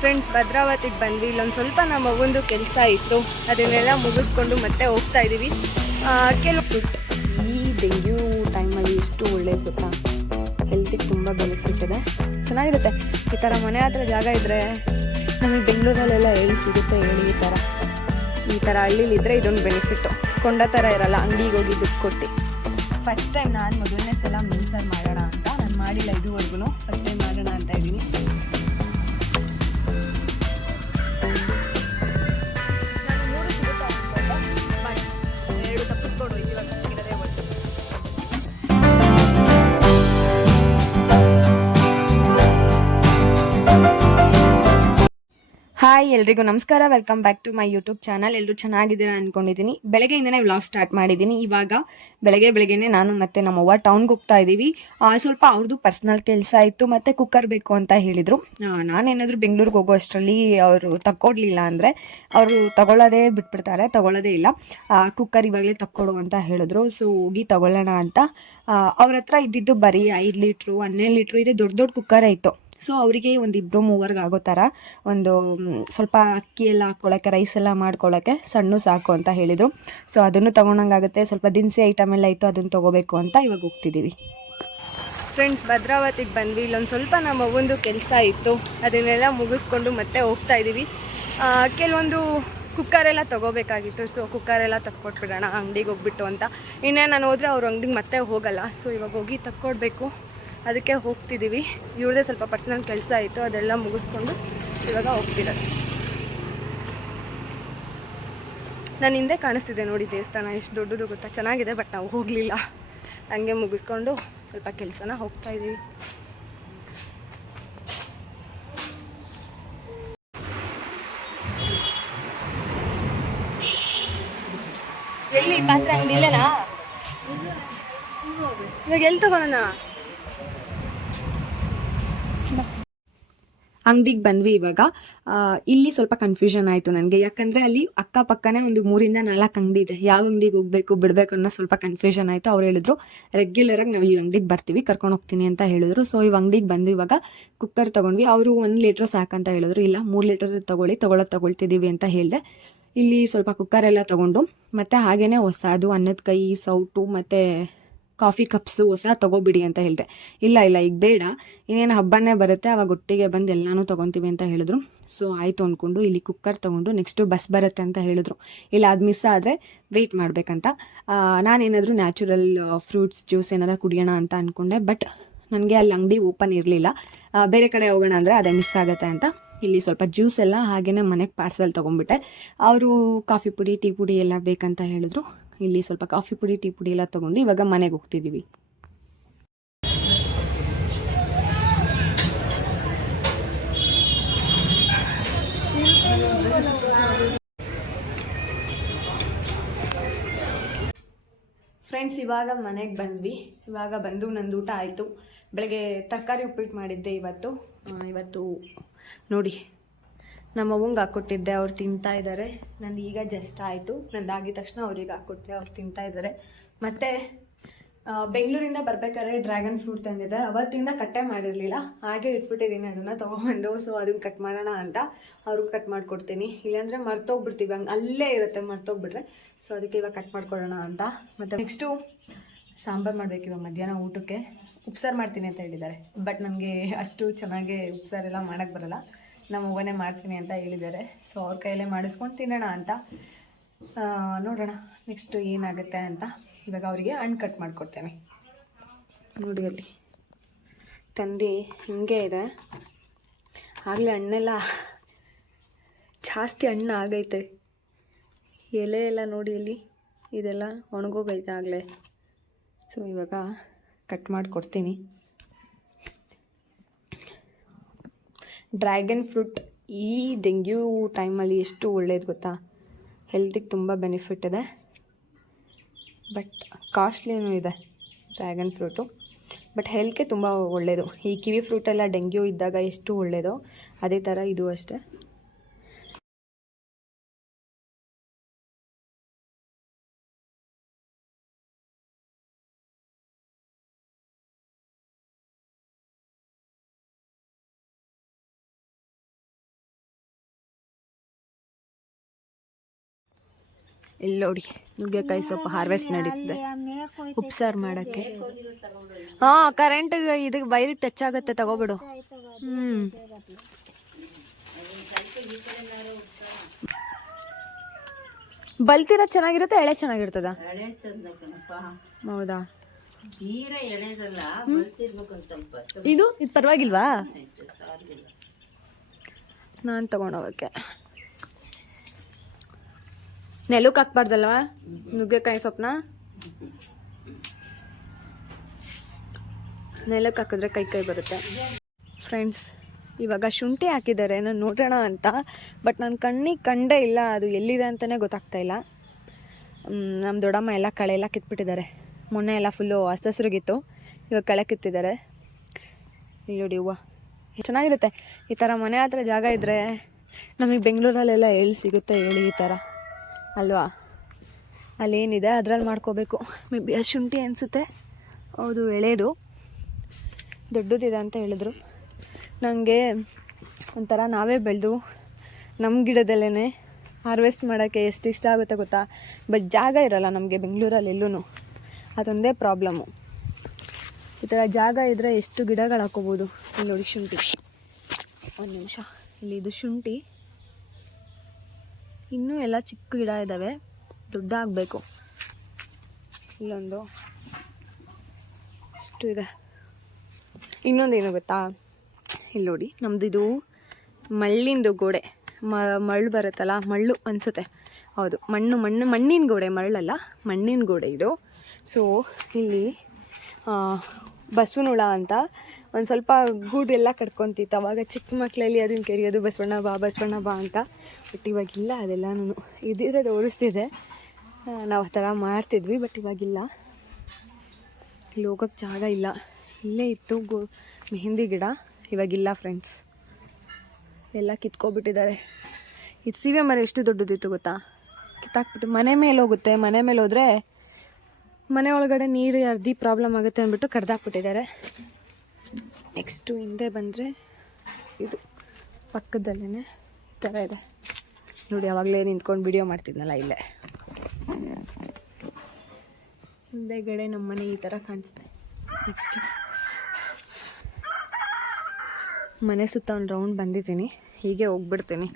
Friends ಭದ್ರಾವತಿಗೆ ಬಂದ್ವಿ. ಇಲ್ಲೊಂದು ಸ್ವಲ್ಪ ನಮ್ಮ ಮಗುಂದು ಕೆಲಸ ಇತ್ತು. ಅದನ್ನೆಲ್ಲ ಮುಗಿಸ್ಕೊಂಡು ಮತ್ತೆ ಹೋಗ್ತಾ ಇದ್ದೀವಿ ಕೆಲವು ಈ ಡೆಂಗ್ಯೂ ಟೈಮಲ್ಲಿ ಎಷ್ಟು ಒಳ್ಳೇದು ಗೊತ್ತಾ? ಹೆಲ್ತಿಗೆ ತುಂಬ ಬೆನಿಫಿಟ್ ಇದೆ. ಚೆನ್ನಾಗಿರುತ್ತೆ. ಈ ಥರ ಮನೆ ಹತ್ರ ಜಾಗ ಇದ್ದರೆ ನಮಗೆ ಬೆಂಗಳೂರಲ್ಲೆಲ್ಲ ಹೇಳಿ ಸಿಗುತ್ತೆ ಹೇಳಿ ಈ ಥರ ಈ ಥರ ಹಳ್ಳಿಲಿದ್ದರೆ ಇದೊಂದು ಬೆನಿಫಿಟ್ಟು ಕೊಂಡ ಥರ ಇರಲ್ಲ, ಅಂಗಡಿಗೆ ಹೋಗಿ ದುಡ್ಡು ಕೊಟ್ಟು. ಫಸ್ಟ್ ಟೈಮ್ ನಾನು ಮೊದಲನೇ ಸಲ ಮೀನು ಮಾಡೋಣ ಅಂತ. ನಾನು ಮಾಡಿಲ್ಲ ಇದುವರೆಗೂ ಫಸ್ಟ್ ಟೈಮ್ ಮಾಡೋಣ ಅಂತ ಇದ್ದೀನಿ ಹಾಯ್ ಎಲ್ರಿಗೂ ನಮಸ್ಕಾರ. Welcome back to my YouTube channel ಎಲ್ಲರೂ ಚೆನ್ನಾಗಿದ್ದೀರಾ ಅಂದ್ಕೊಂಡಿದ್ದೀನಿ ಬೆಳಗ್ಗೆಯಿಂದನೇ ವ್ಲಾಗ್ ಸ್ಟಾರ್ಟ್ ಮಾಡಿದ್ದೀನಿ. ಇವಾಗ ಬೆಳಗ್ಗೆ ಬೆಳಗ್ಗೆನೇ ನಾನು ಮತ್ತೆ ನಮ್ಮವ್ವ ಟೌನ್ಗೆ ಹೋಗ್ತಾ ಇದ್ದೀವಿ ಸ್ವಲ್ಪ ಅವ್ರದ್ದು ಪರ್ಸ್ನಲ್ ಕೆಲಸ ಇತ್ತು, ಮತ್ತು ಕುಕ್ಕರ್ ಬೇಕು ಅಂತ ಹೇಳಿದರು. ನಾನೇನಾದರೂ ಬೆಂಗಳೂರಿಗೆ ಹೋಗೋ ಅಷ್ಟರಲ್ಲಿ ಅವರು ತಕ್ಕೊಡ್ಲಿಲ್ಲ ಅಂದರೆ ಅವರು ತಗೊಳ್ಳೋದೇ ಬಿಟ್ಬಿಡ್ತಾರೆ, ತಗೊಳ್ಳೋದೇ ಇಲ್ಲ. ಕುಕ್ಕರ್ ಇವಾಗಲೇ ತಕ್ಕೊಡು ಅಂತ ಹೇಳಿದ್ರು. ಸೊ ಹೋಗಿ ತಗೊಳ್ಳೋಣ ಅಂತ. ಅವ್ರ ಹತ್ರ ಇದ್ದಿದ್ದು ಬರೀ ಐದು ಲೀಟ್ರು ಹನ್ನೆರಡು ಲೀಟ್ರು ಇದೆ. ದೊಡ್ಡ ದೊಡ್ಡ ಕುಕ್ಕರ್ ಇತ್ತು. ಸೊ ಅವರಿಗೆ ಒಂದು ಇಬ್ಬರು ಮೂವರ್ಗೆ ಆಗೋ ಥರ ಒಂದು ಸ್ವಲ್ಪ ಅಕ್ಕಿ ಎಲ್ಲ ಹಾಕ್ಕೊಳ್ಳೋಕ್ಕೆ ರೈಸ್ ಎಲ್ಲ ಮಾಡ್ಕೊಳ್ಳೋಕ್ಕೆ ಸಣ್ಣ ಸಾಕು ಅಂತ ಹೇಳಿದರು. ಸೊ ಅದನ್ನು ತೊಗೊಂಡಂಗಾಗುತ್ತೆ ಸ್ವಲ್ಪ ದಿನಸಿ ಐಟಮ್ ಎಲ್ಲ ಇತ್ತು, ಅದನ್ನು ತೊಗೋಬೇಕು ಅಂತ ಇವಾಗ ಹೋಗ್ತಿದ್ದೀವಿ ಫ್ರೆಂಡ್ಸ್ ಭದ್ರಾವತಿಗೆ ಬಂದ್ವಿ. ಇಲ್ಲೊಂದು ಸ್ವಲ್ಪ ನಮ್ಮ ಒಂದು ಕೆಲಸ ಇತ್ತು. ಅದನ್ನೆಲ್ಲ ಮುಗಿಸ್ಕೊಂಡು ಮತ್ತೆ ಹೋಗ್ತಾ ಇದ್ದೀವಿ ಕೆಲವೊಂದು ಕುಕ್ಕರೆಲ್ಲ ತೊಗೋಬೇಕಾಗಿತ್ತು. ಸೊ ಕುಕ್ಕರೆಲ್ಲ ತಕ್ಕೊಟ್ಬಿಡೋಣ, ಅಂಗಡಿಗೆ ಹೋಗ್ಬಿಟ್ಟು ಅಂತ. ಇನ್ನೇ ನಾನು ಹೋದರೆ ಅವ್ರ ಅಂಗಡಿಗೆ ಮತ್ತೆ ಹೋಗಲ್ಲ. ಸೊ ಇವಾಗ ಹೋಗಿ ತಕ್ಕೊಡ್ಬೇಕು. ಅದಕ್ಕೆ ಹೋಗ್ತಿದ್ದೀವಿ. ಇವ್ರದ್ದೇ ಸ್ವಲ್ಪ ಪರ್ಸನಲ್ ಕೆಲಸ ಆಯಿತು ಅದೆಲ್ಲ ಮುಗಿಸ್ಕೊಂಡು ಇವಾಗ ಹೋಗ್ತಿರೋದು ನಾನು ಹಿಂದೆ ಕಾಣಿಸ್ತಿದೆ ನೋಡಿ ದೇವಸ್ಥಾನ, ಎಷ್ಟು ದೊಡ್ಡದು ಗೊತ್ತಾ? ಚೆನ್ನಾಗಿದೆ ಬಟ್ ನಾವು ಹೋಗಲಿಲ್ಲ. ಹಂಗೆ ಮುಗಿಸ್ಕೊಂಡು ಸ್ವಲ್ಪ ಕೆಲಸನ ಹೋಗ್ತಾ ಇದ್ದೀವಿ ಎಲ್ಲಿ ಪಾತ್ರೆ? ಅಂಗಡಿ ಇಲ್ಲನಾ? ಇವಾಗ ಎಲ್ಲಿ ತಗೊಳ್ಳೋಣ ಅಂಗಡಿಗೆ ಬಂದ್ವಿ ಇವಾಗ. ಇಲ್ಲಿ ಸ್ವಲ್ಪ ಕನ್ಫ್ಯೂಷನ್ ಆಯಿತು ನನಗೆ. ಯಾಕಂದರೆ ಅಲ್ಲಿ ಅಕ್ಕಪಕ್ಕನೇ ಒಂದು ಮೂರಿಂದ ನಾಲ್ಕು ಅಂಗಡಿ ಇದೆ. ಯಾವ ಅಂಗಡಿಗೆ ಹೋಗಬೇಕು, ಬಿಡಬೇಕು ಅನ್ನೋ ಸ್ವಲ್ಪ ಕನ್ಫ್ಯೂಷನ್ ಆಯಿತು. ಅವ್ರು ಹೇಳಿದ್ರು ರೆಗ್ಯುಲರಾಗಿ ನಾವು ಈ ಅಂಗಡಿಗೆ ಬರ್ತೀವಿ, ಕರ್ಕೊಂಡು ಹೋಗ್ತೀನಿ ಅಂತ ಹೇಳಿದ್ರು. ಸೊ ಈ ಅಂಗಡಿಗೆ ಬಂದು ಇವಾಗ ಕುಕ್ಕರ್ ತೊಗೊಂಡ್ವಿ. ಅವರು ಒಂದು ಲೀಟ್ರ್ ಸಾಕಂತ ಹೇಳಿದ್ರು. ಇಲ್ಲ, ಮೂರು ಲೀಟರ್ ತಗೊಳ್ಳಿ ತಗೊಳ್ಳೋ ತಗೊಳ್ತಿದ್ದೀವಿ ಅಂತ ಹೇಳಿದೆ. ಇಲ್ಲಿ ಸ್ವಲ್ಪ ಕುಕ್ಕರೆಲ್ಲ ತೊಗೊಂಡು, ಮತ್ತು ಹಾಗೇನೆ ಹೊಸದು, ಅನ್ನದ ಕೈ, ಸೌಟು, ಮತ್ತು ಕಾಫಿ ಕಪ್ಸು ಹೊಸ ತಗೋಬಿಡಿ ಅಂತ ಹೇಳಿದೆ. ಇಲ್ಲ ಇಲ್ಲ, ಈಗ ಬೇಡ. ಇನ್ನೇನು ಹಬ್ಬನೇ ಬರುತ್ತೆ, ಅವಾಗ ಒಟ್ಟಿಗೆ ಬಂದು ಎಲ್ಲನೂ ತೊಗೊತೀವಿ ಅಂತ ಹೇಳಿದ್ರು. ಸೊ ಆಯಿತು ಅಂದ್ಕೊಂಡು ಇಲ್ಲಿ ಕುಕ್ಕರ್ ತೊಗೊಂಡು ನೆಕ್ಸ್ಟು ಬಸ್ ಬರುತ್ತೆ ಅಂತ ಹೇಳಿದ್ರು. ಇಲ್ಲ, ಅದು ಮಿಸ್ ಆದರೆ ವೆಯ್ಟ್ ಮಾಡಬೇಕಂತ. ನಾನೇನಾದರೂ ನ್ಯಾಚುರಲ್ ಫ್ರೂಟ್ಸ್ ಜ್ಯೂಸ್ ಏನಾರ ಕುಡಿಯೋಣ ಅಂತ ಅಂದ್ಕೊಂಡೆ ಬಟ್ ನನಗೆ ಅಲ್ಲಿ ಅಂಗಡಿ ಓಪನ್ ಇರಲಿಲ್ಲ. ಬೇರೆ ಕಡೆ ಹೋಗೋಣ ಅಂದರೆ ಅದೇ ಮಿಸ್ ಆಗುತ್ತೆ ಅಂತ. ಇಲ್ಲಿ ಸ್ವಲ್ಪ ಜ್ಯೂಸ್ ಎಲ್ಲ ಹಾಗೆಯೇ ಮನೆಗೆ ಪಾರ್ಸಲ್ ತೊಗೊಂಡ್ಬಿಟ್ಟೆ. ಅವರು ಕಾಫಿ ಪುಡಿ, ಟೀ ಪುಡಿ ಎಲ್ಲ ಬೇಕಂತ ಹೇಳಿದ್ರು. ಇಲ್ಲಿ ಸ್ವಲ್ಪ ಕಾಫಿ ಪುಡಿ, ಟೀ ಪುಡಿ ಎಲ್ಲ ತೊಗೊಂಡು ಇವಾಗ ಮನೆಗೆ ಹೋಗ್ತಿದ್ದೀವಿ. ಫ್ರೆಂಡ್ಸ್ ಇವಾಗ ಮನೆಗೆ ಬಂದ್ವಿ. ಇವಾಗ ಬಂದು ನಂದು ಊಟ ಆಯಿತು. ಬೆಳಗ್ಗೆ ತರಕಾರಿ ಉಪ್ಪಿಟ್ಟು ಮಾಡಿದ್ದೆ ಇವತ್ತು. ಇವತ್ತು ನೋಡಿ ನಮ್ಮ ಅವ್ವಂಗೆ ಹಾಕ್ಕೊಟ್ಟಿದ್ದೆ ಅವ್ರು ತಿಂತಾ ಇದ್ದಾರೆ ನಂದು ಈಗ ಜಸ್ಟ್ ಆಯಿತು. ನಂದು ಆಗಿದ ತಕ್ಷಣ ಅವ್ರಿಗೆ ಹಾಕ್ಕೊಟ್ಟೆ ಅವ್ರು ತಿಂತಾ ಇದ್ದಾರೆ ಮತ್ತು ಬೆಂಗಳೂರಿಂದ ಬರ್ಬೇಕಾದ್ರೆ ಡ್ರ್ಯಾಗನ್ ಫ್ರೂಟ್ ತಂದಿದ್ದೆ. ಅವತ್ತಿಂದ ಕಟ್ಟೆ ಮಾಡಿರಲಿಲ್ಲ. ಹಾಗೆ ಇಟ್ಬಿಟ್ಟಿದ್ದೀನಿ ಅದನ್ನು. ತೊಗೊಂಬಂದು ಸೊ ಅದನ್ನು ಕಟ್ ಮಾಡೋಣ ಅಂತ ಅವ್ರಿಗೆ ಕಟ್ ಮಾಡಿಕೊಡ್ತೀನಿ. ಇಲ್ಲಾಂದರೆ ಮರ್ತೋಗ್ಬಿಡ್ತೀವಿ. ಹಂಗೆ ಅಲ್ಲೇ ಇರುತ್ತೆ, ಮರ್ತೋಗ್ಬಿಟ್ರೆ. ಸೊ ಅದಕ್ಕೆ ಇವಾಗ ಕಟ್ ಮಾಡ್ಕೊಳ್ಳೋಣ ಅಂತ. ಮತ್ತು ನೆಕ್ಸ್ಟು ಸಾಂಬಾರು ಮಾಡಬೇಕು ಇವಾಗ ಮಧ್ಯಾಹ್ನ ಊಟಕ್ಕೆ. ಉಪ್ಸಾರು ಮಾಡ್ತೀನಿ ಅಂತ ಹೇಳಿದ್ದಾರೆ. ಬಟ್ ನನಗೆ ಅಷ್ಟು ಚೆನ್ನಾಗಿ ಉಪ್ಸಾರೆಲ್ಲ ಮಾಡೋಕ್ಕೆ ಬರಲ್ಲ. ನಮ್ಮ ಮಾಡ್ತೀನಿ ಅಂತ ಹೇಳಿದ್ದಾರೆ. ಸೊ ಅವ್ರ ಕೈಯಲ್ಲೇ ಮಾಡಿಸ್ಕೊಂಡು ತಿನ್ನೋಣ ಅಂತ. ನೋಡೋಣ ನೆಕ್ಸ್ಟು ಏನಾಗುತ್ತೆ ಅಂತ. ಇವಾಗ ಅವರಿಗೆ ಹಣ್ಣು ಕಟ್ ಮಾಡಿಕೊಡ್ತೇನೆ. ನೋಡಿ ಅಲ್ಲಿ. ತಂದೆ ಹಿಂಗೆ ಇದೆ. ಆಗಲೇ ಹಣ್ಣೆಲ್ಲ ಜಾಸ್ತಿ ಹಣ್ಣು ಆಗೈತೆ. ಎಲೆ ಎಲ್ಲ ನೋಡಿ ಅಲ್ಲಿ. ಇದೆಲ್ಲ ಒಣಗೋಗೈತೆ ಆಗಲೇ. ಸೊ ಇವಾಗ ಕಟ್ ಮಾಡಿಕೊಡ್ತೀನಿ. ಡ್ರ್ಯಾಗನ್ ಫ್ರೂಟ್ ಈ ಡೆಂಗ್ಯೂ ಟೈಮಲ್ಲಿ ಎಷ್ಟು ಒಳ್ಳೇದು ಗೊತ್ತಾ? ಹೆಲ್ತಿಗೆ ತುಂಬ ಬೆನಿಫಿಟ್ ಇದೆ. ಬಟ್ ಕಾಸ್ಟ್ಲಿನೂ ಇದೆ ಡ್ರ್ಯಾಗನ್ ಫ್ರೂಟು. ಬಟ್ ಹೆಲ್ತ್ಗೆ ತುಂಬ ಒಳ್ಳೆಯದು ಈ ಕಿವಿ ಫ್ರೂಟೆಲ್ಲ ಡೆಂಗ್ಯೂ ಇದ್ದಾಗ ಎಷ್ಟು ಒಳ್ಳೆಯದು ಅದೇ ಥರ ಇದು ಅಷ್ಟೇ. ಇಲ್ಲಿ ನೋಡಿ ನುಗ್ಗೆಕಾಯಿ ಸೊಪ್ಪು ಹಾರ್ವೆಸ್ಟ್ ನಡೀತಿದೆ. ಉಪ್ಸಾರು ಮಾಡೋಕ್ಕೆ. ಹಾಂ ಕರೆಂಟ್ ಇದಕ್ಕೆ ವೈರ್ ಟಚ್ ಆಗುತ್ತೆ ತಗೋಬಿಡು. ಹ್ಞೂ ಬಲ್ತಿರ ಚೆನ್ನಾಗಿರುತ್ತೆ ಎಳೆ ಚೆನ್ನಾಗಿರ್ತದ? ಹೌದಾ? ಇದು? ಇದು ಪರವಾಗಿಲ್ವಾ? ನಾನು ತಗೊಂಡೋಗಕ್ಕೆ ನೆಲಕ್ಕೆ ಹಾಕ್ಬಾರ್ದಲ್ವಾ? ನುಗ್ಗೆಕಾಯಿ ಸೊಪ್ಪನ್ನ ನೆಲಕ್ಕೆ ಹಾಕಿದ್ರೆ ಕೈ ಕೈ ಬರುತ್ತೆ. ಫ್ರೆಂಡ್ಸ್ ಇವಾಗ ಶುಂಠಿ ಹಾಕಿದ್ದಾರೆ, ನಾನು ನೋಡೋಣ ಅಂತ. ಬಟ್ ನನ್ನ ಕಣ್ಣಿಗೆ ಕಂಡೇ ಇಲ್ಲ, ಅದು ಎಲ್ಲಿದೆ ಅಂತಲೇ ಗೊತ್ತಾಗ್ತಾ ಇಲ್ಲ. ನಮ್ಮ ದೊಡ್ಡಮ್ಮ ಎಲ್ಲ ಕಳೆ ಎಲ್ಲ ಕಿತ್ಬಿಟ್ಟಿದ್ದಾರೆ. ಮೊನ್ನೆ ಎಲ್ಲ ಫುಲ್ಲು ಹಸಸ್ರಿಗಿತ್ತು ಇವಾಗ ಕಳೆ ಕಿತ್ತಿದ್ದಾರೆ. ಇಲ್ಲಿ ನೋಡಿ ಹೂವು. ಚೆನ್ನಾಗಿರುತ್ತೆ. ಈ ಥರ ಮನೆ ಹತ್ರ ಜಾಗ ಇದ್ದರೆ ನಮಗೆ ಬೆಂಗಳೂರಲ್ಲೆಲ್ಲ ಎಲ್ಲಿ ಸಿಗುತ್ತೆ ಹೇಳಿ ಈ ಥರ ಅಲ್ವಾ? ಅಲ್ಲೇನಿದೆ, ಅದ್ರಲ್ಲಿ ಮಾಡ್ಕೋಬೇಕು. ಮೇ ಬಿ ಅದು ಶುಂಠಿ ಅನಿಸುತ್ತೆ. ಹೌದು, ಎಳೆದು. ದೊಡ್ಡದಿದೆ ಅಂತ ಹೇಳಿದ್ರು. ನನಗೆ ಒಂಥರ ನಾವೇ ಬೆಳೆದು ನಮ್ಮ ಗಿಡದಲ್ಲೇ ಹಾರ್ವೆಸ್ಟ್ ಮಾಡೋಕ್ಕೆ ಎಷ್ಟು ಇಷ್ಟ ಆಗುತ್ತೆ ಗೊತ್ತಾ? ಬಟ್ ಜಾಗ ಇರಲ್ಲ ನಮಗೆ ಬೆಂಗಳೂರಲ್ಲಿ ಎಲ್ಲೂ ಅದೊಂದೇ ಪ್ರಾಬ್ಲಮ್ಮು ಈ ಥರ ಜಾಗ ಇದ್ದರೆ ಎಷ್ಟು ಗಿಡಗಳು ಹಾಕೋಬೋದು? ಇಲ್ಲಿ ನೋಡಿ ಶುಂಠಿ. ಒಂದು ನಿಮಿಷ. ಇಲ್ಲಿ ಇದು ಶುಂಠಿ. ಇನ್ನೂ ಎಲ್ಲ ಚಿಕ್ಕ ಗಿಡ ಇದ್ದಾವೆ ದೊಡ್ಡ ಆಗಬೇಕು ಇಲ್ಲೊಂದು. ಇಷ್ಟು ಇದೆ. ಇನ್ನೊಂದೇನು ಗೊತ್ತಾ? ಇಲ್ಲಿ ನೋಡಿ ನಮ್ಮದು ಇದು ಮಳ್ಳಿಂದು ಗೋಡೆ. ಮ ಮರಳು ಬರುತ್ತಲ್ಲ, ಮಳ್ಳು ಅನಿಸುತ್ತೆ. ಹೌದು, ಮಣ್ಣು ಮಣ್ಣು, ಮಣ್ಣಿನ ಗೋಡೆ, ಮರಳಲ್ಲ, ಮಣ್ಣಿನ ಗೋಡೆ ಇದು. ಸೊ ಇಲ್ಲಿ ಬಸವನುಳ ಅಂತ ಒಂದು ಸ್ವಲ್ಪ ಗೂಡೆಲ್ಲ ಕಟ್ಕೊತಿತ್ತು. ಅವಾಗ ಚಿಕ್ಕ ಮಕ್ಕಳಲ್ಲಿ ಅದನ್ನು ಕೆರೆಯೋದು, ಬಸವಣ್ಣ ಬಾ ಬಸವಣ್ಣ ಬಾ ಅಂತ. ಬಟ್ ಇವಾಗಿಲ್ಲ ಅದೆಲ್ಲ ನಾನು ಇದಿದ್ರೆ ತೋರಿಸ್ತಿದ್ದೆ ನಾವು ಆ ಥರ ಮಾಡ್ತಿದ್ವಿ ಬಟ್ ಇವಾಗಿಲ್ಲ. ಇಲ್ಲಿ ಹೋಗೋಕ್ಕೆ ಜಾಗ ಇಲ್ಲ. ಇಲ್ಲೇ ಇತ್ತು ಗೋ, ಮೆಹಂದಿ ಗಿಡ. ಇವಾಗಿಲ್ಲ ಫ್ರೆಂಡ್ಸ್ ಎಲ್ಲ ಕಿತ್ಕೊಬಿಟ್ಟಿದ್ದಾರೆ. ಇದು ಸೀವೆ ಮರ ಎಷ್ಟು ದೊಡ್ಡದಿತ್ತು ಗೊತ್ತಾ? ಕಿತ್ತಾಕ್ಬಿಟ್ಟು ಮನೆ ಮೇಲೆ ಹೋಗುತ್ತೆ. ಮನೆ ಮೇಲೆ ಹೋದರೆ ಮನೆ ಒಳಗಡೆ ನೀರು ಅರ್ಧಿ ಪ್ರಾಬ್ಲಮ್ ಆಗುತ್ತೆ ಅಂದ್ಬಿಟ್ಟು ಕಡ್ದಾಕ್ಬಿಟ್ಟಿದ್ದಾರೆ. ನೆಕ್ಸ್ಟು ಹಿಂದೆ ಬಂದರೆ ಇದು ಪಕ್ಕದಲ್ಲೇ ಈ ಥರ ಇದೆ. ನೋಡಿ ಯಾವಾಗಲೇ ನಿಂತ್ಕೊಂಡು ವಿಡಿಯೋ ಮಾಡ್ತಿದ್ನಲ್ಲ ಇಲ್ಲೇ. ಹಿಂದೆಗಡೆ ನಮ್ಮ ಮನೆ ಈ ಥರ ಕಾಣಿಸುತ್ತೆ. ನೆಕ್ಸ್ಟ್. ಮನೆ ಸುತ್ತ ಒಂದು ರೌಂಡ್ ಬಂದಿದ್ದೀನಿ. ಹೀಗೆ ಹೋಗ್ಬಿಡ್ತೀನಿ.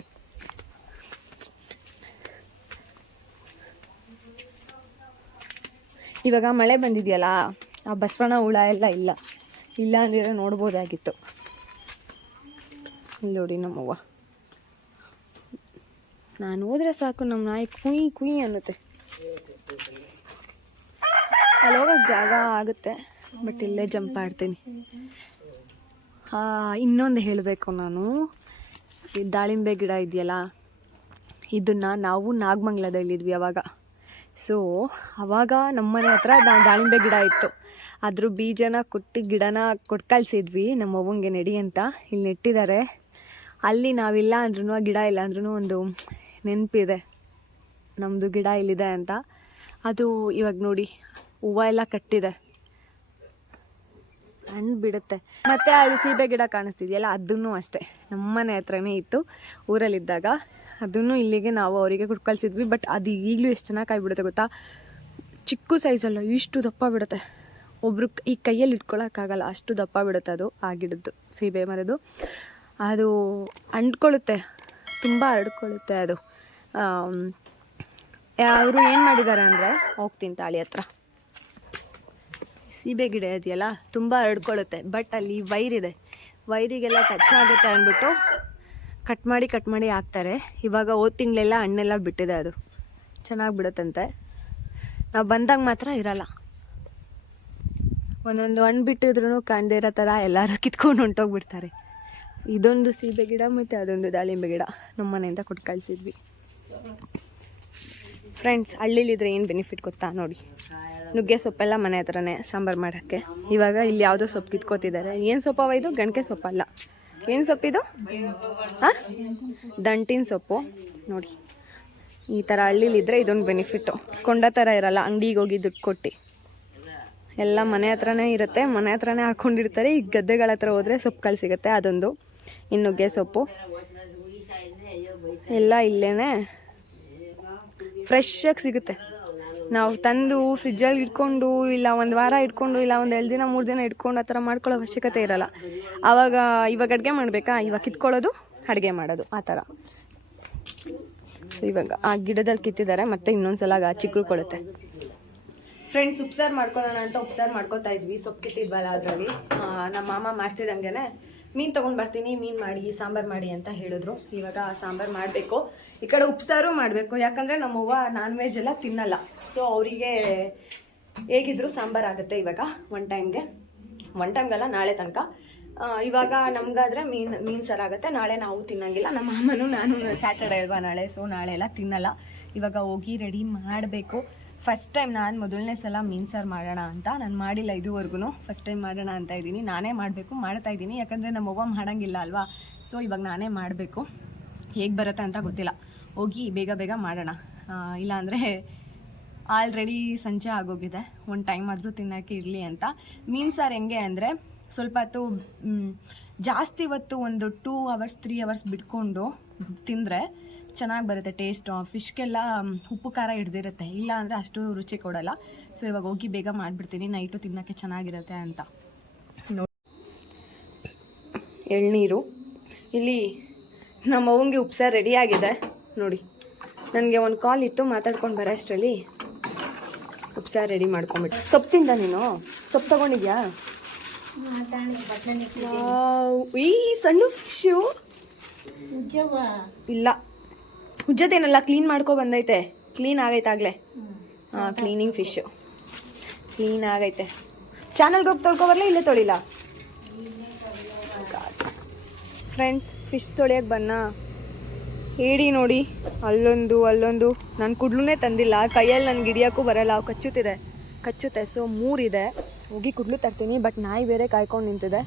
ಇವಾಗ ಮಳೆ ಬಂದಿದೆಯಲ್ಲ, ಆ ಬಸವಣ್ಣ ಹುಳ ಎಲ್ಲ ಇಲ್ಲ. ಇಲ್ಲ ಅಂದಿರೋ ನೋಡ್ಬೋದಾಗಿತ್ತು. ಇಲ್ಲಿ ನೋಡಿ ನಮ್ಮವ್ವ. ನಾನು ಹೋದ್ರೆ ಸಾಕು ನಮ್ಮ ನಾಯಿ ಕುಯ್ ಕುಯ್ ಅನ್ನುತ್ತೆ. ಅಲ್ಲಿ ಹೋಗೋಕ್ಕೆ ಜಾಗ ಆಗುತ್ತೆ ಬಟ್ ಇಲ್ಲೇ ಜಂಪ್ ಆಡ್ತೀನಿ. ಇನ್ನೊಂದು ಹೇಳಬೇಕು ನಾನು. ಈ ದಾಳಿಂಬೆ ಗಿಡ ಇದೆಯಲ್ಲ, ಇದನ್ನು ನಾವು ನಾಗಮಂಗ್ಲದಲ್ಲಿದ್ವಿ ಅವಾಗ. ಸೊ ಅವಾಗ ನಮ್ಮನೆ ಹತ್ರ ದಾಳಿಂಬೆ ಗಿಡ ಇತ್ತು. ಅದ್ರ ಬೀಜನ ಕುಟ್ಟಿ ಗಿಡನ ಕೊಟ್ಟು ಕಳ್ಸಿದ್ವಿ, ನಮ್ಮ ಅವ್ವಂಗೆ ನೆಡಿ ಅಂತ. ಇಲ್ಲಿ ನೆಟ್ಟಿದ್ದಾರೆ ಅಲ್ಲಿ ನಾವಿಲ್ಲ ಅಂದ್ರೂ ಗಿಡ ಇಲ್ಲ ಅಂದ್ರೂ ಒಂದು ನೆನಪಿದೆ. ನಮ್ಮದು ಗಿಡ ಇಲ್ಲಿದೆ ಅಂತ. ಅದು ಇವಾಗ ನೋಡಿ, ಹೂವು ಎಲ್ಲ ಕಟ್ಟಿದೆ. ಹಣ್ಣು ಬಿಡುತ್ತೆ. ಮತ್ತು ಅಲ್ಲಿ ಸೀಬೆ ಗಿಡ ಕಾಣಿಸ್ತಿದೆಯಲ್ಲ, ಅದನ್ನು ಅಷ್ಟೇ. ನಮ್ಮನೆ ಹತ್ರನೇ ಇತ್ತು, ಊರಲ್ಲಿದ್ದಾಗ. ಅದನ್ನು ಇಲ್ಲಿಗೆ ನಾವು ಅವರಿಗೆ ಕೊಟ್ಕಳ್ಸಿದ್ವಿ ಬಟ್ ಅದು ಈಗಲೂ ಎಷ್ಟು ಚೆನ್ನಾಗಿ ಕಾಯಿ ಬಿಡುತ್ತೆ ಗೊತ್ತಾ? ಚಿಕ್ಕ ಸೈಜಲ್ಲ ಇಷ್ಟು ದಪ್ಪ ಬಿಡುತ್ತೆ. ಒಬ್ರು ಈ ಕೈಯಲ್ಲಿ ಇಟ್ಕೊಳಕ್ಕಾಗಲ್ಲ. ಅಷ್ಟು ದಪ್ಪ ಬಿಡುತ್ತೆ ಅದು ಆ ಗಿಡದ್ದು ಸೀಬೆ ಮರದ್ದು ಅದು ಅಂಟ್ಕೊಳ್ಳುತ್ತೆ, ತುಂಬ ಹರಡ್ಕೊಳ್ಳುತ್ತೆ ಅದು. ಅವರು ಏನು ಮಾಡಿದ್ದಾರೆ ಅಂದರೆ, ಹೋಗ್ತೀನಿ ತಾಳಿ ಹತ್ರ. ಸೀಬೆ ಗಿಡ ಇದೆಯಲ್ಲ, ತುಂಬ ಹರಡ್ಕೊಳ್ಳುತ್ತೆ ಬಟ್ ಅಲ್ಲಿ ವೈರ್ ಇದೆ. ವೈರಿಗೆಲ್ಲ ಟಚ್ ಆಗುತ್ತೆ ಅಂದ್ಬಿಟ್ಟು ಕಟ್ ಮಾಡಿ ಕಟ್ ಮಾಡಿ ಹಾಕ್ತಾರೆ. ಇವಾಗ ಹೋದ ತಿಂಗಳೆಲ್ಲ ಹಣ್ಣೆಲ್ಲ ಬಿಟ್ಟಿದೆ ಅದು. ಚೆನ್ನಾಗಿ ಬಿಡುತ್ತಂತೆ. ನಾವು ಬಂದಾಗ ಮಾತ್ರ ಇರಲ್ಲ. ಒಂದೊಂದು ಹಣ್ಣು ಬಿಟ್ಟಿದ್ರು ಕಾಣದೇ ಇರೋ ಥರ ಎಲ್ಲರೂ ಕಿತ್ಕೊಂಡು ಹೊಂಟೋಗ್ಬಿಡ್ತಾರೆ. ಇದೊಂದು ಸೀಬೆ ಗಿಡ ಮತ್ತು ಅದೊಂದು ದಾಳಿಂಬೆ ಗಿಡ ನಮ್ಮ ಮನೆಯಿಂದ ಕೊಟ್ಟು ಕಳಿಸಿದ್ವಿ. ಫ್ರೆಂಡ್ಸ್ ಹಳ್ಳಿಲಿದ್ರೆ ಏನು ಬೆನಿಫಿಟ್ ಗೊತ್ತಾ ನೋಡಿ. ನುಗ್ಗೆ ಸೊಪ್ಪೆಲ್ಲ ಮನೆ ಹತ್ರನೇ ಸಾಂಬಾರು ಮಾಡೋಕ್ಕೆ. ಇವಾಗ ಇಲ್ಲಿ ಯಾವುದೋ ಸೊಪ್ಪು ಕಿತ್ಕೋತಿದ್ದಾರೆ. ಏನು ಸೊಪ್ಪವ ಇದು? ಗಣಕೆ ಸೊಪ್ಪಲ್ಲ ಏನು ಸೊಪ್ಪಿದು ಹಾಂ? ದಂಟಿನ ಸೊಪ್ಪು. ನೋಡಿ. ಈ ಥರ ಹಳ್ಳಿಲಿದ್ರೆ ಇದೊಂದು ಬೆನಿಫಿಟ್ಟು ಕೊಂಡ ಥರ ಇರಲ್ಲ. ಅಂಗಡಿಗೆ ಹೋಗಿ ದುಡ್ಡು ಕೊಟ್ಟು. ಎಲ್ಲ ಮನೆ ಹತ್ರನೇ ಇರುತ್ತೆ. ಮನೆ ಹತ್ರನೇ ಹಾಕ್ಕೊಂಡಿರ್ತಾರೆ ಈ ಗದ್ದೆಗಳ ಹತ್ರ ಹೋದರೆ ಸೊಪ್ಪುಗಳು ಸಿಗುತ್ತೆ. ಅದೊಂದು. ಇನ್ನು ಸೊಪ್ಪು. ಎಲ್ಲ ಇಲ್ಲೇ ಫ್ರೆಶ್ಶಾಗಿ ಸಿಗುತ್ತೆ. ನಾವು ತಂದು ಫ್ರಿಜ್ಜಲ್ಲಿ ಇಟ್ಕೊಂಡು, ಇಲ್ಲ ಒಂದು ವಾರ ಇಟ್ಕೊಂಡು, ಇಲ್ಲ ಒಂದು ಎರಡು ದಿನ, ಮೂರು ದಿನ ಇಟ್ಕೊಂಡು ಆ ಥರ ಮಾಡ್ಕೊಳ್ಳೋ ಅವಶ್ಯಕತೆ ಇರಲ್ಲ. ಆವಾಗ ಇವಾಗ ಅಡುಗೆ ಮಾಡಬೇಕಾ? ಇವಾಗ ಕಿತ್ಕೊಳ್ಳೋದು, ಅಡುಗೆ ಮಾಡೋದು. ಆ ಥರ. ಸೊ ಇವಾಗ ಆ ಗಿಡದಲ್ಲಿ ಕಿತ್ತಿದ್ದಾರೆ. ಮತ್ತೆ ಇನ್ನೊಂದ್ಸಲ ಚಿಕ್ಕಳ್ಕೊಳ್ಳುತ್ತೆ ಫ್ರೆಂಡ್ಸ್ ಉಪ್ಸಾರು ಮಾಡ್ಕೊಳ್ಳೋಣ ಅಂತ ಉಪ್ಸಾರು ಮಾಡ್ಕೊತಾ ಇದ್ವಿ, ಸೊಪ್ಪು ಕಿತ್ತಿದ್ವಲ್ಲ ಅದರಲ್ಲಿ. ನಮ್ಮ ಮಾಮ ಮಾಡ್ತಿದ್ದಂಗೆನೆ ಮೀನು ತೊಗೊಂಡು ಬರ್ತೀನಿ, ಮೀನು ಮಾಡಿ, ಸಾಂಬಾರು ಮಾಡಿ ಅಂತ ಹೇಳಿದ್ರು. ಇವಾಗ ಸಾಂಬಾರು ಮಾಡಬೇಕು. ಈ ಕಡೆ ಉಪ್ಸಾರು ಮಾಡಬೇಕು, ಯಾಕಂದರೆ ನಮ್ಮವ್ವ ನಾನ್ ವೆಜ್ ಎಲ್ಲ ತಿನ್ನಲ್ಲ. ಸೊ ಅವರಿಗೆ ಹೇಗಿದ್ರು ಸಾಂಬಾರು ಆಗುತ್ತೆ ಇವಾಗ ಒನ್ ಟೈಮ್ಗೆ ಒನ್ ಟೈಮ್ಗೆಲ್ಲ ನಾಳೆ ತನಕ. ಇವಾಗ ನಮಗಾದ್ರೆ ಮೀನು ಮೀನು ಸಾರು ಆಗುತ್ತೆ. ನಾಳೆ ನಾವು ತಿನ್ನಂಗಿಲ್ಲ. ನಮ್ಮ ಮಾಮನು ನಾನು ಸ್ಯಾಟರ್ಡೆ ಅಲ್ವಾ ನಾಳೆ ಸೊ ನಾಳೆ ಎಲ್ಲ ತಿನ್ನಲ್ಲ. ಇವಾಗ ಹೋಗಿ ರೆಡಿ ಮಾಡಬೇಕು. ಫಸ್ಟ್ ಟೈಮ್ ನಾನು ಮೊದಲನೇ ಸಲ ಮೀನು ಸಾರು ಮಾಡೋಣ ಅಂತ. ನಾನು ಮಾಡಿಲ್ಲ ಇದುವರೆಗೂ ಫಸ್ಟ್ ಟೈಮ್ ಮಾಡೋಣ ಅಂತ ಇದ್ದೀನಿ. ನಾನೇ ಮಾಡಬೇಕು, ಮಾಡ್ತಾ ಇದ್ದೀನಿ. ಯಾಕಂದರೆ ನಮ್ಮ ಮಾಡೋಂಗಿಲ್ಲ ಮಾಡಂಗಿಲ್ಲ ಅಲ್ವಾ? ಸೊ ಇವಾಗ ನಾನೇ ಮಾಡಬೇಕು. ಹೇಗೆ ಬರುತ್ತೆ ಅಂತ ಗೊತ್ತಿಲ್ಲ. ಹೋಗಿ ಬೇಗ ಬೇಗ ಮಾಡೋಣ. ಇಲ್ಲಾಂದರೆ ಆಲ್ರೆಡಿ ಸಂಜೆ ಆಗೋಗಿದೆ. ಒಂದು ಟೈಮ್ ಆದರೂ ತಿನ್ನೋಕ್ಕೆ ಇರಲಿ ಅಂತ. ಮೀನು ಸಾರು ಹೆಂಗೆ ಅಂದರೆ ಸ್ವಲ್ಪ ಹೊತ್ತು ಜಾಸ್ತಿ ಹೊತ್ತು ಒಂದು ಟೂ ಅವರ್ಸ್ ತ್ರೀ ಅವರ್ಸ್ ಬಿಟ್ಕೊಂಡು ತಿಂದರೆ ಚೆನ್ನಾಗಿ ಬರುತ್ತೆ ಟೇಸ್ಟು ಫಿಶ್ಗೆಲ್ಲ ಉಪ್ಪು ಖಾರ ಹಿಡ್ದಿರುತ್ತೆ. ಇಲ್ಲ ಅಂದರೆ ಅಷ್ಟು ರುಚಿ ಕೊಡಲ್ಲ. ಸೊ ಇವಾಗ ಹೋಗಿ ಬೇಗ ಮಾಡಿಬಿಡ್ತೀನಿ. ನೈಟು ತಿನ್ನೋಕ್ಕೆ ಚೆನ್ನಾಗಿರುತ್ತೆ ಅಂತ. ನೋಡಿ. ಎಳ್ನೀರು. ಇಲ್ಲಿ ನಮ್ಮ ಅವಂಗೆ ಉಪ್ಸಾರು ರೆಡಿಯಾಗಿದೆ ನೋಡಿ. ನನಗೆ ಒಂದು ಕಾಲ್ ಇತ್ತು ಮಾತಾಡ್ಕೊಂಡು ಬರೋಷ್ಟರಲ್ಲಿ ಉಪ್ಸಾರು ರೆಡಿ ಮಾಡ್ಕೊಂಬಿಟ್ಟು ಸೊಪ್ಪು ತಿಂದ ನೀನು? ಸೊಪ್ಪು ತಗೊಂಡಿದ್ಯಾ? ಈ ಸಣ್ಣ ಫಿಶು ಇಲ್ಲ. ಹುಜ್ಜದೇನಲ್ಲ ಕ್ಲೀನ್ ಮಾಡ್ಕೊ ಬಂದೈತೆ. ಕ್ಲೀನ್ ಆಗೈತೆ ಆಗಲೇ. ಹಾಂ ಕ್ಲೀನಿಂಗ್ ಫಿಶ್ ಕ್ಲೀನ್ ಆಗೈತೆ. ಚಾನಲ್ಗೆ ಹೋಗಿ ತೊಳ್ಕೊಬರ್ಲ ಇಲ್ಲೇ ತೊಳಿಲ್ಲ ಫ್ರೆಂಡ್ಸ್ ಫಿಶ್ ತೊಳಿಯಕ್ಕೆ ಬನ್ನ. ಹೇಳಿ ನೋಡಿ ಅಲ್ಲೊಂದು ಅಲ್ಲೊಂದು. ನಾನು ಕುಡ್ಲುನೇ ತಂದಿಲ್ಲ. ಕೈಯಲ್ಲಿ ನನಗೆ ಹಿಡಿಯೋಕ್ಕೂ ಬರಲ್ಲ. ಅವು ಕಚ್ಚುತ್ತಿದೆ. ಕಚ್ಚುತ್ತೆ. ಸೊ ಮೂರಿದೆ ಹೋಗಿ ಕುಡ್ಲು ತರ್ತೀನಿ ಬಟ್ ನಾಯಿ ಬೇರೆ ಕಾಯ್ಕೊಂಡು ನಿಂತಿದೆ.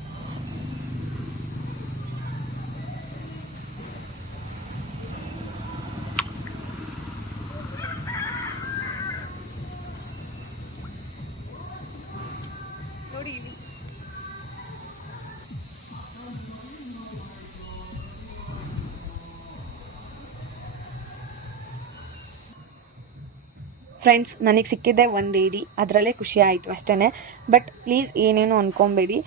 ಫ್ರೆಂಡ್ಸ್ ನನಗೆ ಸಿಕ್ಕಿದ್ದೆ ಒಂದು ಇಡಿ ಅದರಲ್ಲೇ ಖುಷಿ ಆಯಿತು ಅಷ್ಟೇ ಬಟ್ ಪ್ಲೀಸ್ ಏನೇನು ಅಂದ್ಕೊಬೇಡಿ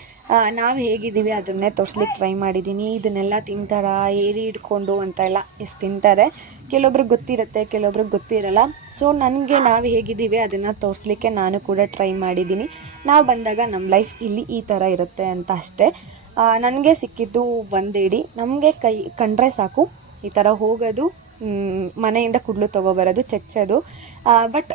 ನಾವು ಹೇಗಿದ್ದೀವಿ ಅದನ್ನೇ ತೋರಿಸ್ಲಿಕ್ಕೆ ಟ್ರೈ ಮಾಡಿದ್ದೀನಿ ಇದನ್ನೆಲ್ಲ ತಿಂತಾರ, ಏರಿ ಇಟ್ಕೊಂಡು ಅಂತ ಎಲ್ಲ ಎಷ್ಟು ತಿಂತಾರೆ. ಕೆಲವೊಬ್ರಿಗೆ ಗೊತ್ತಿರುತ್ತೆ, ಕೆಲವೊಬ್ರಿಗೆ ಗೊತ್ತಿರಲ್ಲ. ಸೊ ನನಗೆ ನಾವು ಹೇಗಿದ್ದೀವಿ ಅದನ್ನು ತೋರಿಸ್ಲಿಕ್ಕೆ ನಾನು ಕೂಡ ಟ್ರೈ ಮಾಡಿದ್ದೀನಿ ನಾವು ಬಂದಾಗ ನಮ್ಮ ಲೈಫ್ ಇಲ್ಲಿ ಈ ಥರ ಇರುತ್ತೆ ಅಂತ ಅಷ್ಟೇ. ನನಗೆ ಸಿಕ್ಕಿದ್ದು ಒಂದೇಡಿ ನಮಗೆ ಕೈ, ಕಂಡ್ರೆ ಸಾಕು. ಈ ಥರ ಹೋಗೋದು. ಮನೆಯಿಂದ ಕುಡ್ಲು ತೊಗೊಬರೋದು, ಚಚ್ಚೋದು. ಬಟ್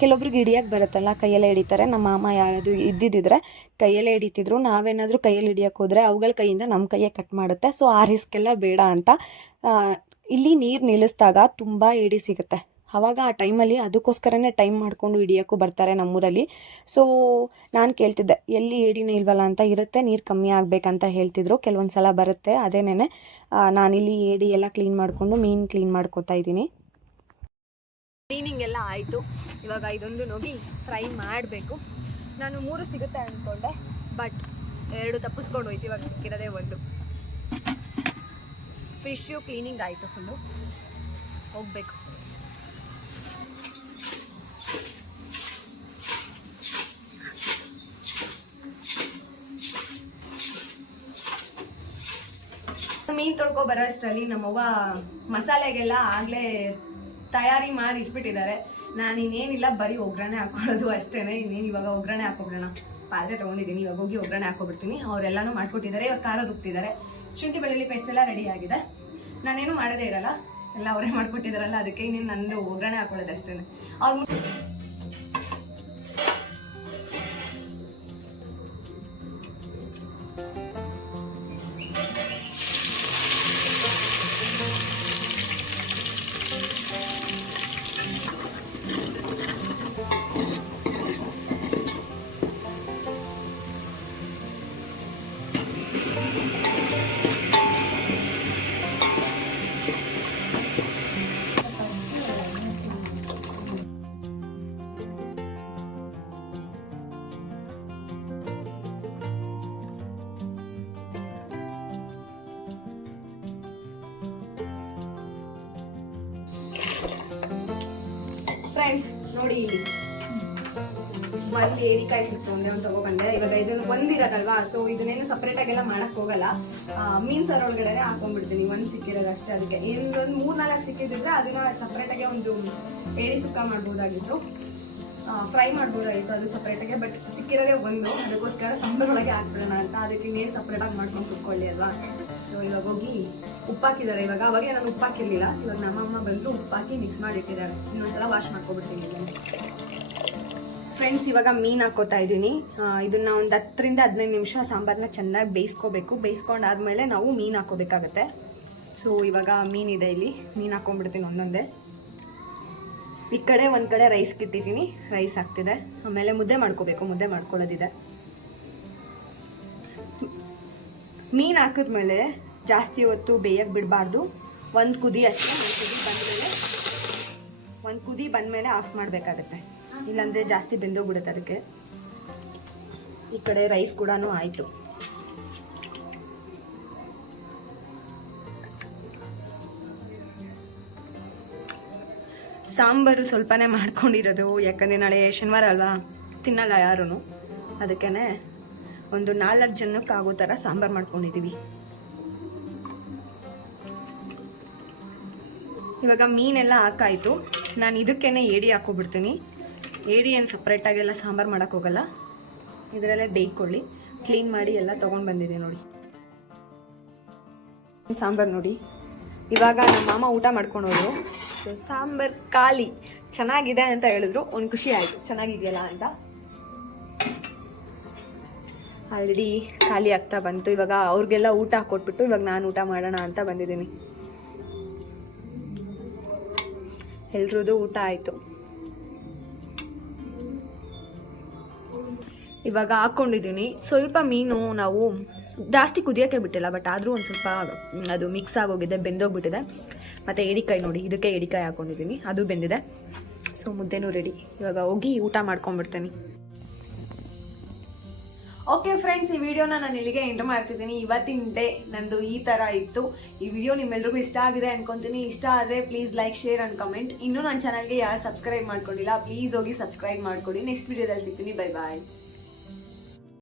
ಕೆಲವೊಬ್ರಿಗೆ ಹಿಡಿಯೋಕೆ ಬರುತ್ತಲ್ಲ, ಕೈಯಲ್ಲೇ ಹಿಡಿತಾರೆ. ನಮ್ಮ ಮಾಮ ಯಾರಾದರೂ ಇದ್ದಿದ್ದಿದ್ರೆ ಕೈಯಲ್ಲೇ ಹಿಡಿತಿದ್ರು. ನಾವೇನಾದರೂ ಕೈಯಲ್ಲಿ ಹಿಡಿಯೋಕೆ ಹೋದರೆ ಅವುಗಳ ಕೈಯಿಂದ ನಮ್ಮ ಕೈಯೇ ಕಟ್ ಮಾಡುತ್ತೆ. ಸೊ ಆ ರಿಸ್ಕ್ ಎಲ್ಲ ಬೇಡ ಅಂತ ಇಲ್ಲಿ ನೀರು ನಿಲ್ಲಿಸಿದಾಗ ತುಂಬ ಏಡಿ ಸಿಗುತ್ತೆ. ಆವಾಗ ಆ ಟೈಮಲ್ಲಿ ಅದಕ್ಕೋಸ್ಕರನೇ ಟೈಮ್ ಮಾಡಿಕೊಂಡು ಹಿಡಿಯೋಕ್ಕೂ ಬರ್ತಾರೆ ನಮ್ಮೂರಲ್ಲಿ. ಸೊ ನಾನು ಕೇಳ್ತಿದ್ದೆ, ಎಲ್ಲಿ ಏಡಿನೇ ಇಲ್ವಲ್ಲ ಅಂತ, ಇರುತ್ತೆ, ನೀರು ಕಮ್ಮಿ ಆಗಬೇಕಂತ ಹೇಳ್ತಿದ್ರು ಕೆಲವೊಂದು ಸಲ ಬರುತ್ತೆ ಅದೇನೇ ನಾನಿಲ್ಲಿ ಏಡಿ ಎಲ್ಲ ಕ್ಲೀನ್ ಮಾಡಿಕೊಂಡು ಮೀನು ಕ್ಲೀನ್ ಮಾಡ್ಕೊತಾ ಇದ್ದೀನಿ. ಕ್ಲೀನಿಂಗ್ ಎಲ್ಲ ಆಯಿತು, ಇವಾಗ ಇದೊಂದು ನೋಡಿ ಫ್ರೈ ಮಾಡಬೇಕು. ನಾನು ಮೂರು ಸಿಗುತ್ತೆ ಅಂದ್ಕೊಂಡೆ ಬಟ್ ಎರಡು ತಪ್ಪಿಸ್ಕೊಂಡು ಹೋಯ್ತು, ಇವಾಗ ಸಿಕ್ಕಿರೋದೇ ಒಂದು. ಫಿಶ್ಶು ಕ್ಲೀನಿಂಗ್ ಆಯಿತು ಫುಲ್ಲು ಹೋಗಬೇಕು. ಮೀನು ತೊಳ್ಕೊ ಬರೋ ಅಷ್ಟರಲ್ಲಿ ನಮ್ಮವ್ವ ಮಸಾಲೆಗೆಲ್ಲ ಆಗಲೇ ತಯಾರಿ ಮಾಡಿ ಇಟ್ಬಿಟ್ಟಿದ್ದಾರೆ. ನಾನು ಇನ್ನೇನಿಲ್ಲ, ಬರೀ ಒಗ್ಗರಣೆ ಹಾಕೊಳ್ಳೋದು ಅಷ್ಟೇನೆ. ಇನ್ನೇನು ಇವಾಗ ಒಗ್ಗರಣೆ ಹಾಕೋಬಿಡೋಣ. ಪಾತ್ರೆ ತೊಗೊಂಡಿದ್ದೀನಿ, ಇವಾಗ ಹೋಗಿ ಒಗ್ಗರಣೆ ಹಾಕೊಬಿಡ್ತೀನಿ. ಅವರೆಲ್ಲನೂ ಮಾಡ್ಕೊಟ್ಟಿದ್ದಾರೆ, ಇವಾಗ ಖಾರ ರುಬ್ತಿದ್ದಾರೆ. ಶುಂಠಿ, ಬೆಳ್ಳುಳ್ಳಿ ಪೇಸ್ಟ್ ಎಲ್ಲ ರೆಡಿ ಆಗಿದೆ. ನಾನೇನು ಮಾಡೋದೇ ಇರಲ್ಲ. ಎಲ್ಲ ಅವರೇ ಮಾಡ್ಕೊಟ್ಟಿದ್ದಾರಲ್ಲ, ಅದಕ್ಕೆ ಇನ್ನೇನು ನಂದು ಒಗ್ಗರಣೆ ಹಾಕೊಳ್ಳೋದು ಅಷ್ಟೇ ಅವ್ರು ಫ್ರೆಂಡ್ಸ್ ನೋಡಿ ಇಲ್ಲಿ. ಒಂದು ಏರಿಕಾಯಿ ಸಿಕ್ತು ಅಂದ್ರೆ ಒಂದು ತಗೊಬಂದೆ. ಇವಾಗ ಇದನ್ನ ಒಂದಿರೋದಲ್ವಾ ಸೊ ಇದನ್ನೇನು ಸಪ್ರೇಟ್ ಆಗೆಲ್ಲ ಮಾಡಕ್ ಹೋಗಲ್ಲ. ಮೀನ್ ಸರ್ ಒಳಗಡೆ ಹಾಕೊಂಡ್ಬಿಡ್ತೀನಿ. ಒಂದ್ ಸಿಕ್ಕಿರೋದು ಅಷ್ಟೇ ಅದಕ್ಕೆ. ಇನ್ನೊಂದು ಮೂರ್ ನಾಲ್ಕು ಸಿಕ್ಕಿದ್ರೆ ಅದನ್ನ ಸಪ್ರೇಟ್ ಆಗಿ ಒಂದು ಏಡಿ ಸುಕ್ಕ ಮಾಡ್ಬೋದಾಗಿತ್ತು. ಫ್ರೈ ಮಾಡ್ಬೋದಾಗಿತ್ತು ಅದು ಸಪ್ರೇಟ್ ಆಗಿ ಬಟ್ ಸಿಕ್ಕಿರೋದೇ ಒಂದು. ಅದಕ್ಕೋಸ್ಕರ ಸಾಂಬಾರ್ ಒಳಗೆ ಹಾಕ್ಬಿಡೋಣ ಅಂತ. ಅದಕ್ಕೆ ಇನ್ನೇನು ಸಪ್ರೇಟಾಗಿ ಮಾಡ್ಕೊಂಡು ಕುತ್ಕೊಳ್ಳಿ ಅಲ್ವಾ? ಸೊ ಇವಾಗ ಹೋಗಿ ಉಪ್ಪಾಕಿದ್ದಾರೆ ಇವಾಗ ಅವಾಗ ನಾನು ಉಪ್ಪಾಕಿರಲಿಲ್ಲ ಇವಾಗ ನಮ್ಮಮ್ಮ ಬಂದು ಉಪ್ಪಾಕಿ ಮಿಕ್ಸ್ ಮಾಡಿಟ್ಟಿದ್ದಾರೆ. ಇನ್ನೊಂದ್ಸಲ ವಾಶ್ ಮಾಡ್ಕೊಬಿಡ್ತೀನಿ ಫ್ರೆಂಡ್ಸ್ ಇವಾಗ ಮೀನು ಹಾಕೋತಾ ಇದ್ದೀನಿ. ಇದನ್ನ ಒಂದು ಹತ್ತರಿಂದ ಹದಿನೈದು ನಿಮಿಷ ಸಾಂಬಾರನ್ನ ಚೆನ್ನಾಗಿ ಬೇಯಿಸ್ಕೋಬೇಕು. ಬೇಯಿಸ್ಕೊಂಡಾದ್ಮೇಲೆ ನಾವು ಮೀನು ಹಾಕೋಬೇಕಾಗತ್ತೆ. ಸೊ ಇವಾಗ ಮೀನಿದೆ ಇಲ್ಲಿ. ಮೀನು ಹಾಕೊಂಡ್ಬಿಡ್ತೀನಿ ಒಂದೊಂದೇ. ಈ ಕಡೆ ಒಂದು ಕಡೆ ರೈಸ್ ಇಟ್ಟಿದ್ದೀನಿ ರೈಸ್ ಆಗ್ತಿದೆ. ಆಮೇಲೆ ಮುದ್ದೆ ಮಾಡ್ಕೋಬೇಕು. ಮುದ್ದೆ ಮಾಡ್ಕೊಳ್ಳೋದಿದೆ. ಮೀನು ಹಾಕಿದ್ಮೇಲೆ ಜಾಸ್ತಿ ಹೊತ್ತು ಬೇಯಕ್ಕೆ ಬಿಡಬಾರ್ದು. ಒಂದು ಕುದಿ ಅಷ್ಟೇ, ಒಂದು ಕುದಿ ಬಂದಮೇಲೆ, ಒಂದು ಕುದಿ ಬಂದಮೇಲೆ ಆಫ್ ಮಾಡಬೇಕಾಗತ್ತೆ. ಇಲ್ಲಾಂದರೆ ಜಾಸ್ತಿ ಬೆಂದೋಗ್ಬಿಡುತ್ತೆ ಅದಕ್ಕೆ. ಈ ಕಡೆ ರೈಸ್ ಕೂಡ ಆಯಿತು. ಸಾಂಬಾರು ಸ್ವಲ್ಪನೇ ಮಾಡ್ಕೊಂಡಿರೋದು. ಯಾಕಂದರೆ ನಾಳೆ ಶನಿವಾರ ಅಲ್ವಾ? ತಿನ್ನಲ್ಲ ಯಾರೂ ಅದಕ್ಕೇ ಒಂದು ನಾಲ್ಕು ಜನಕ್ಕೆ ಆಗೋ ಥರ ಸಾಂಬಾರು ಮಾಡ್ಕೊಂಡಿದ್ದೀವಿ ಇವಾಗ ಮೀನೆಲ್ಲ ಹಾಕಾಯಿತು. ನಾನು ಇದಕ್ಕೇ ಏಡಿ ಹಾಕೋಬಿಡ್ತೀನಿ. ಏಡಿ ಏನು ಸಪ್ರೇಟಾಗೆಲ್ಲ ಸಾಂಬಾರು ಮಾಡೋಕ್ಕೋಗಲ್ಲ ಇದರಲ್ಲೇ ಬೇಯ್ಕೊಳ್ಳಿ. ಕ್ಲೀನ್ ಮಾಡಿ ಎಲ್ಲ ತೊಗೊಂಡು ಬಂದಿದೆ ನೋಡಿ. ಸಾಂಬಾರು ನೋಡಿ. ಇವಾಗ ನಮ್ಮ ಮಾಮ ಊಟ ಮಾಡ್ಕೊಂಡು ಸೊ ಸಾಂಬಾರ್ ಖಾಲಿ. ಚೆನ್ನಾಗಿದೆ ಅಂತ ಹೇಳಿದ್ರು. ಒಂದು ಖುಷಿ ಆಯಿತು. ಚೆನ್ನಾಗಿದೆಯಲ್ಲ ಅಂತ. ಆಲ್ರೆಡಿ ಖಾಲಿ ಆಗ್ತಾ ಬಂತು. ಇವಾಗ ಅವ್ರಿಗೆಲ್ಲ ಊಟ ಹಾಕೊಟ್ಬಿಟ್ಟು ಇವಾಗ ನಾನು ಊಟ ಮಾಡೋಣ ಅಂತ ಬಂದಿದ್ದೀನಿ. ಎಲ್ರದ್ದು ಊಟ ಆಯಿತು. ಇವಾಗ ಹಾಕ್ಕೊಂಡಿದ್ದೀನಿ ಸ್ವಲ್ಪ ಮೀನು ನಾವು ಜಾಸ್ತಿ ಕುದಿಯೋಕ್ಕೆ ಬಿಟ್ಟಿಲ್ಲ, ಬಟ್ ಆದರೂ ಒಂದು ಸ್ವಲ್ಪ ಅದು ಮಿಕ್ಸ್ ಆಗೋಗಿದೆ, ಬೆಂದೋಗ್ಬಿಟ್ಟಿದೆ. ಮತ್ತು ಏಡಿಕಾಯಿ ನೋಡಿ, ಇದಕ್ಕೆ ಏಡಿಕಾಯಿ ಹಾಕ್ಕೊಂಡಿದ್ದೀನಿ ಅದು ಬೆಂದಿದೆ. ಸೊ ಮುದ್ದೆನೂ ರೆಡಿ ಇವಾಗ ಹೋಗಿ ಊಟ ಮಾಡ್ಕೊಂಡ್ಬಿಡ್ತೀನಿ. ಓಕೆ ಫ್ರೆಂಡ್ಸ್ ಈ ವಿಡಿಯೋನ ನಾನು ಇಲ್ಲಿಗೆ ಎಂಟರ್ ಮಾಡ್ತಿದ್ದೀನಿ. ಇವತ್ತಿನ ಡೇ ನಂದು ಈ ಥರ ಇತ್ತು. ಈ ವಿಡಿಯೋ ನಿಮ್ಮೆಲ್ರಿಗೂ ಇಷ್ಟ ಆಗಿದೆ ಅನ್ಕೊಂತೀನಿ. ಇಷ್ಟ ಆದರೆ please like share and comment ಇನ್ನೂ ನನ್ನ ಚಾನಲ್ಗೆ ಯಾರು ಸಬ್ಸ್ಕ್ರೈಬ್ ಮಾಡ್ಕೊಂಡಿಲ್ಲ ಪ್ಲೀಸ್ ಹೋಗಿ ಸಬ್ಸ್ಕ್ರೈಬ್ ಮಾಡ್ಕೊಡಿ. ನೆಕ್ಸ್ಟ್ ವಿಡಿಯೋದಲ್ಲಿ ಸಿಗ್ತೀನಿ. Bye bye